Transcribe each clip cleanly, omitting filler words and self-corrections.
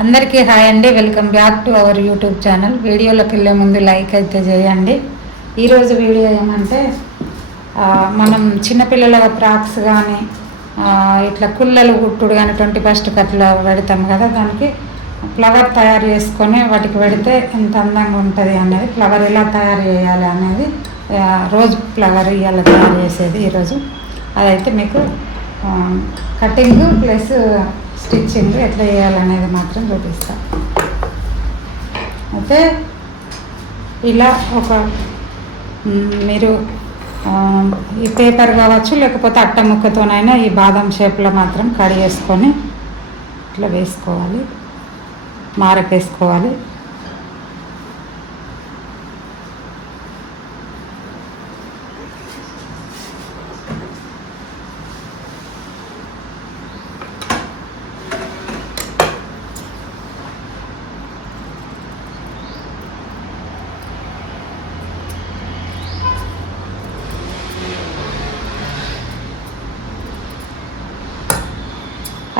అందరికీ హాయ్ అండి. Welcome back to our YouTube channel. వీడియోలోకి వెళ్ళే ముందు లైక్ అయితే చేయండి. ఈరోజు వీడియో ఏమంటే మనం చిన్నపిల్లల ఫ్రాక్స్ కానీ ఇట్లా కుల్లలు కుట్టుడు కానీ 21st అట్లా పెడతాం కదా, దానికి ఫ్లవర్ తయారు చేసుకొని వాటికి పెడితే ఎంత అందంగా ఉంటుంది అనేది, ఫ్లవర్ ఎలా తయారు చేయాలి అనేది, రోజ్ ఫ్లవర్ ఇవాళ తయారు చేసేది ఈరోజు. అదైతే మీకు కటింగ్ ప్లస్ స్టిచ్చింగ్ ఎట్లా చేయాలనేది మాత్రం చూపిస్తాను. అయితే ఇలా ఒక మీరు ఈ పేపర్ కావచ్చు, లేకపోతే అట్ట ముక్కతోనైనా ఈ బాదం షేప్లో మాత్రం కడిగేసుకొని ఇట్లా వేసుకోవాలి, మారకేసుకోవాలి.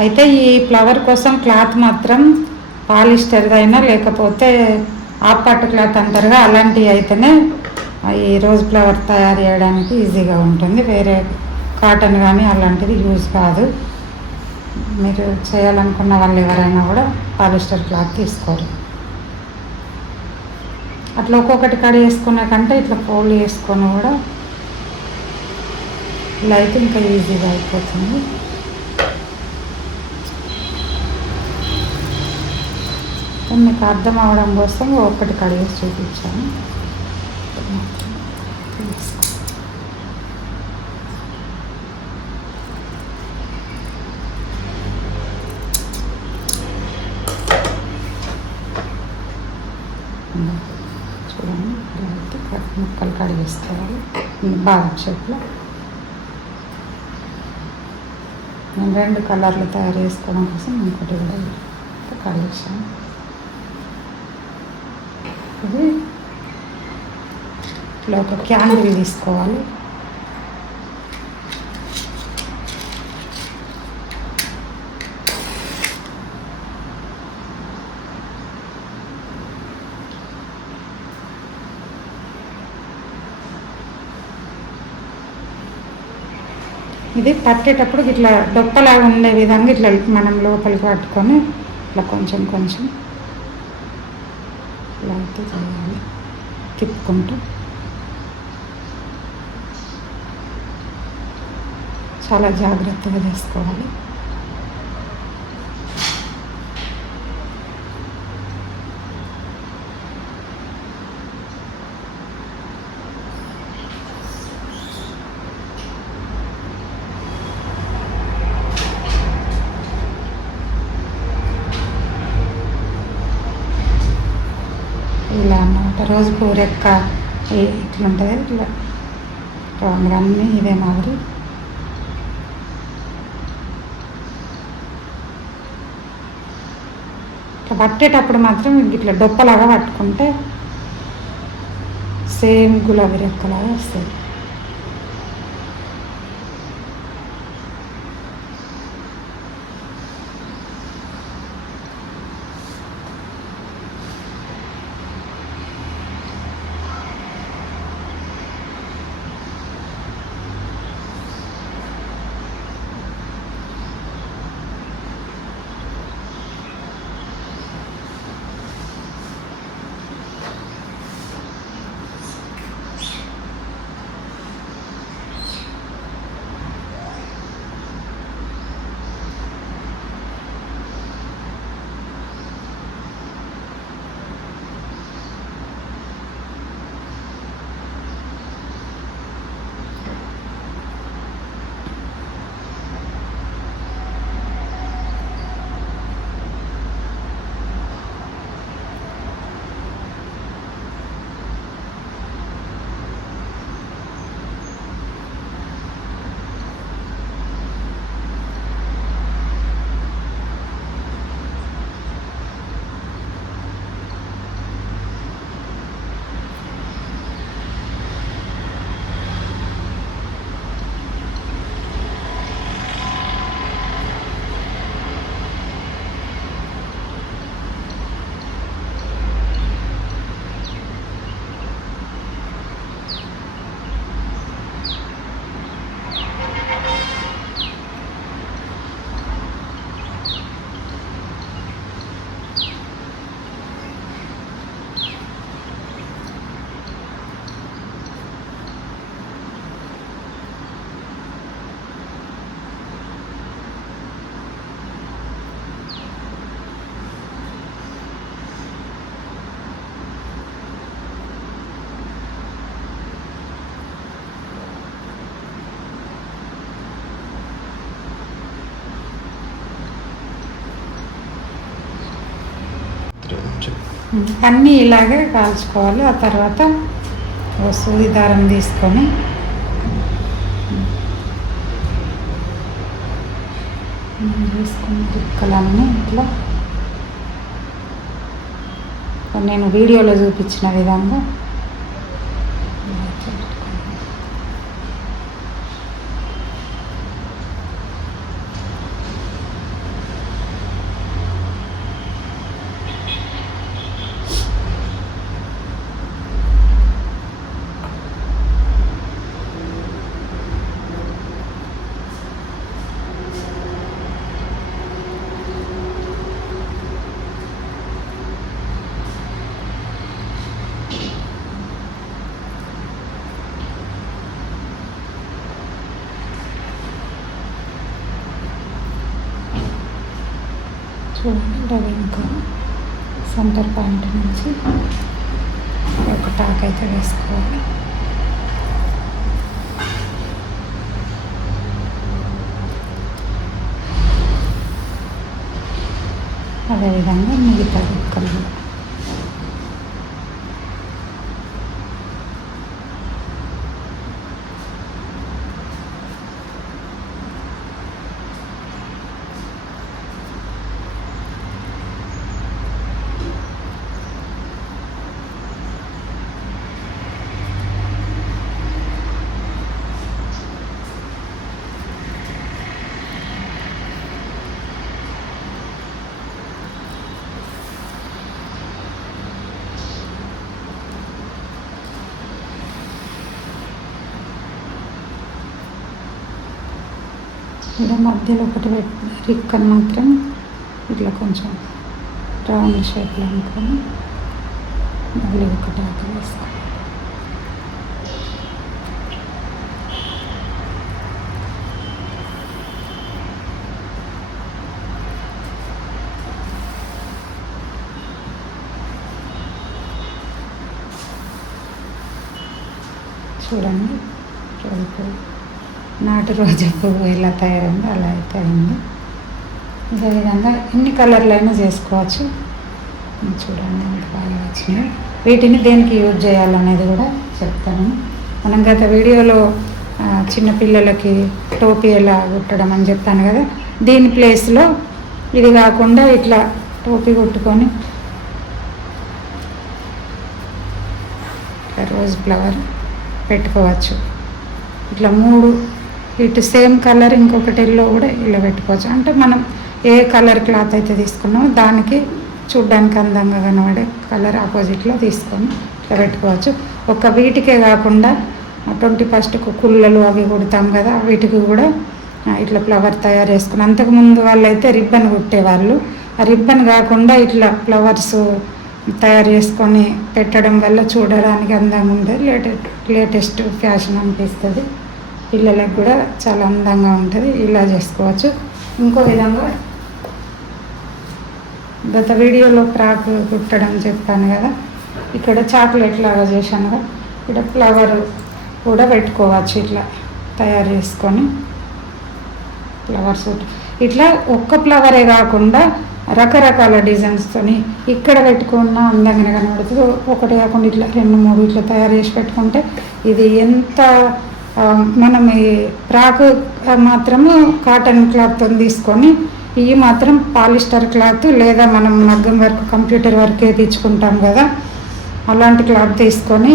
అయితే ఈ ఫ్లవర్ కోసం క్లాత్ మాత్రం పాలిస్టర్దైనా లేకపోతే ఆఫ్ పట్టు క్లాత్ అంటారుగా, అలాంటివి అయితేనే ఈ రోజ్ ఫ్లవర్ తయారు చేయడానికి ఈజీగా ఉంటుంది. వేరే కాటన్ కానీ అలాంటిది యూజ్ కాదు. మీరు చేయాలనుకున్న వాళ్ళు ఎవరైనా కూడా పాలిస్టర్ క్లాత్ తీసుకోరు. అట్లా ఒక్కొక్కటి కడి వేసుకునే కంటే ఇట్లా ఫోల్డ్ చేసుకొని కూడా ఇలా అయితే ఇంకా ఈజీగా అయిపోతుంది. మీకు అర్థం అవడం కోసం ఒక్కటి కడిగేసి చూపించాను. చూడండి, ముక్కలు కడిగేసుకోవాలి బాదం షేప్లో. నేను 2 కలర్లు తయారు చేసుకోవడం కోసం ఇంకోటి కూడా కడిగేసాను. ఇది ఇట్లా ఒక క్యాండిల్ తీసుకోవాలి. ఇది పట్టేటప్పుడు ఇట్లా డొప్పలాగా ఉండే విధంగా ఇట్లా మనం లోపలికి పట్టుకొని ఇట్లా కొంచెం కొంచెం ఇలా అయితే చేయాలి, తిప్పుకుంటూ. చాలా జాగ్రత్తగా చేసుకోవాలి. ఇలా అన్నమాట. రోజు పూరెక్క ఇట్లా ఉంటుంది, ఇట్లా రౌండ్గా అన్నీ ఇదే మాదిరి. ఇట్లా పట్టేటప్పుడు మాత్రం ఇట్లా డొప్పలాగా పట్టుకుంటే సేమ్ గులాబీ రెక్కలాగా వస్తుంది. అన్నీ ఇలాగే కాల్చుకోవాలి. ఆ తర్వాత సూది దారం తీసుకొని రిక్కలన్నీ ఇట్లా నేను వీడియోలో చూపించిన విధంగా చూడండి. అది ఇంకా సెంటర్ పాయింట్ నుంచి ఒక టాక్ అయితే వేసుకోవాలి. అదేవిధంగా మిగతా రిక్కలు ఇలా మధ్యలో ఒకటి రిక్కను మాత్రం ఇట్లా కొంచెం రౌండ్ షేప్లో అనుకొని మళ్ళీ ఒకటి ఆకు వేసుకోవాలి. చూడండి, నాటు రోజా పువ్వు ఎలా తయారైందో అలా అయితే అయింది. ఇదే విధంగా ఎన్ని కలర్లు అయినా చేసుకోవచ్చు. చూడండి ఎంత బాగా వచ్చినాయి. వీటిని దేనికి యూజ్ చేయాలనేది కూడా చెప్తాను. మనం గత వీడియోలో చిన్నపిల్లలకి టోపీ ఎలా కుట్టడం అని చెప్పాను కదా, దీని ప్లేస్లో ఇది కాకుండా ఇట్లా టోపీ కుట్టుకొని ఇట్లా రోజ్ ఫ్లవర్ పెట్టుకోవచ్చు. ఇట్లా 3 ఇటు సేమ్ కలర్ ఇంకొకటి ఎల్లో కూడా ఇలా పెట్టుకోవచ్చు. అంటే మనం ఏ కలర్ క్లాత్ అయితే తీసుకున్నామో దానికి చూడ్డానికి అందంగా కనబడే కలర్ ఆపోజిట్లో తీసుకొని ఇట్లా పెట్టుకోవచ్చు. ఒక వీటికే కాకుండా 21కు కుళ్ళలు అవి కుడతాం కదా, వీటికి కూడా ఇట్లా ఫ్లవర్ తయారు చేసుకుని, అంతకుముందు వాళ్ళైతే రిబ్బన్ కుట్టేవాళ్ళు. ఆ రిబ్బన్ కాకుండా ఇట్లా ఫ్లవర్స్ తయారు చేసుకొని పెట్టడం వల్ల చూడడానికి అందంగా ఉంటుంది. లేటెస్ట్ ఫ్యాషన్ అనిపిస్తుంది. పిల్లలకు కూడా చాలా అందంగా ఉంటుంది. ఇలా చేసుకోవచ్చు. ఇంకో విధంగా గత వీడియోలో ఫ్రాక్ కుట్టడం చెప్పాను కదా, ఇక్కడ చాక్లెట్ లాగా చేశాను కదా, ఇక్కడ ఫ్లవర్ కూడా పెట్టుకోవచ్చు. ఇట్లా తయారు చేసుకొని ఫ్లవర్స్ ఇట్లా ఒక్క ఫ్లవరే కాకుండా రకరకాల డిజైన్స్తోని ఇక్కడ పెట్టుకున్న అందంగా కనబడుతుంది. ఒకటి కాకుండా ఇట్లా 2, 3 ఇట్లా తయారు చేసి పెట్టుకుంటే ఇది ఎంత మనం ఈ ఫ్రాక్ మాత్రము కాటన్ క్లాత్తో తీసుకొని, ఇవి మాత్రం పాలిస్టర్ క్లాత్ లేదా మనం మగ్గం వర్క్ కంప్యూటర్ వర్క్ వేయించుకుంటాం కదా, అలాంటి క్లాత్ తీసుకొని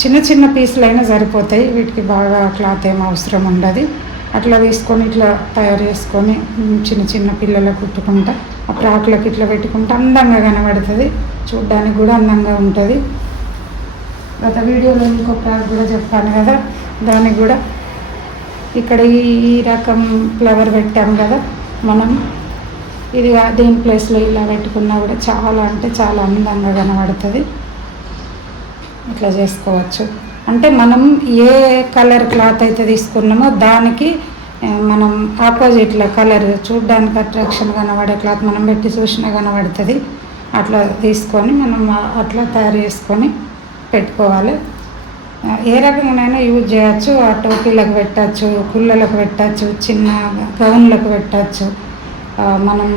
చిన్న చిన్న పీసులైనా సరిపోతాయి. వీటికి బాగా క్లాత్ ఏం అవసరం ఉండదు. అట్లా తీసుకొని ఇట్లా తయారు చేసుకొని చిన్న చిన్న పిల్లలకు కుట్టుకుంటా ఆ ఫ్రాక్లకు ఇట్లా పెట్టుకుంటే అందంగా కనబడుతుంది. చూడ్డానికి కూడా అందంగా ఉంటుంది. గత వీడియోలో ఇంకో ఫ్రాక్ కూడా చెప్పాను కదా, దానికి కూడా ఇక్కడ ఈ రకం ఫ్లవర్ పెట్టాము కదా మనం, ఇది దీని ప్లేస్లో ఇలా పెట్టుకున్నా కూడా చాలా అంటే చాలా అందంగా కనబడుతుంది. ఇట్లా చేసుకోవచ్చు. అంటే మనం ఏ కలర్ క్లాత్ అయితే తీసుకున్నామో దానికి మనం ఆపోజిట్లో కలర్ చూడడానికి అట్రాక్షన్ కనబడే క్లాత్ మనం పెట్టి చూసినా కనబడుతుంది. అట్లా తీసుకొని మనం అట్లా తయారు చేసుకొని పెట్టుకోవాలి. ఏ రకంగానైనా యూజ్ చేయవచ్చు. ఆ టోపీలకు పెట్టచ్చు, కుళ్ళలకు పెట్టచ్చు, చిన్న గౌన్లకు పెట్టచ్చు, మనం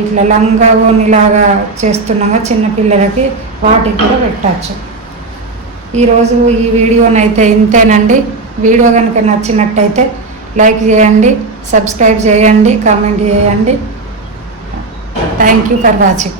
ఇట్లా లంగా ఓనిలాగా చేస్తున్నాగా చిన్నపిల్లలకి వాటికి కూడా పెట్టచ్చు. ఈరోజు ఈ వీడియోనైతే ఇంతేనండి. వీడియో కనుక నచ్చినట్టయితే లైక్ చేయండి, సబ్స్క్రైబ్ చేయండి, కామెంట్ చేయండి. Thank you for watching.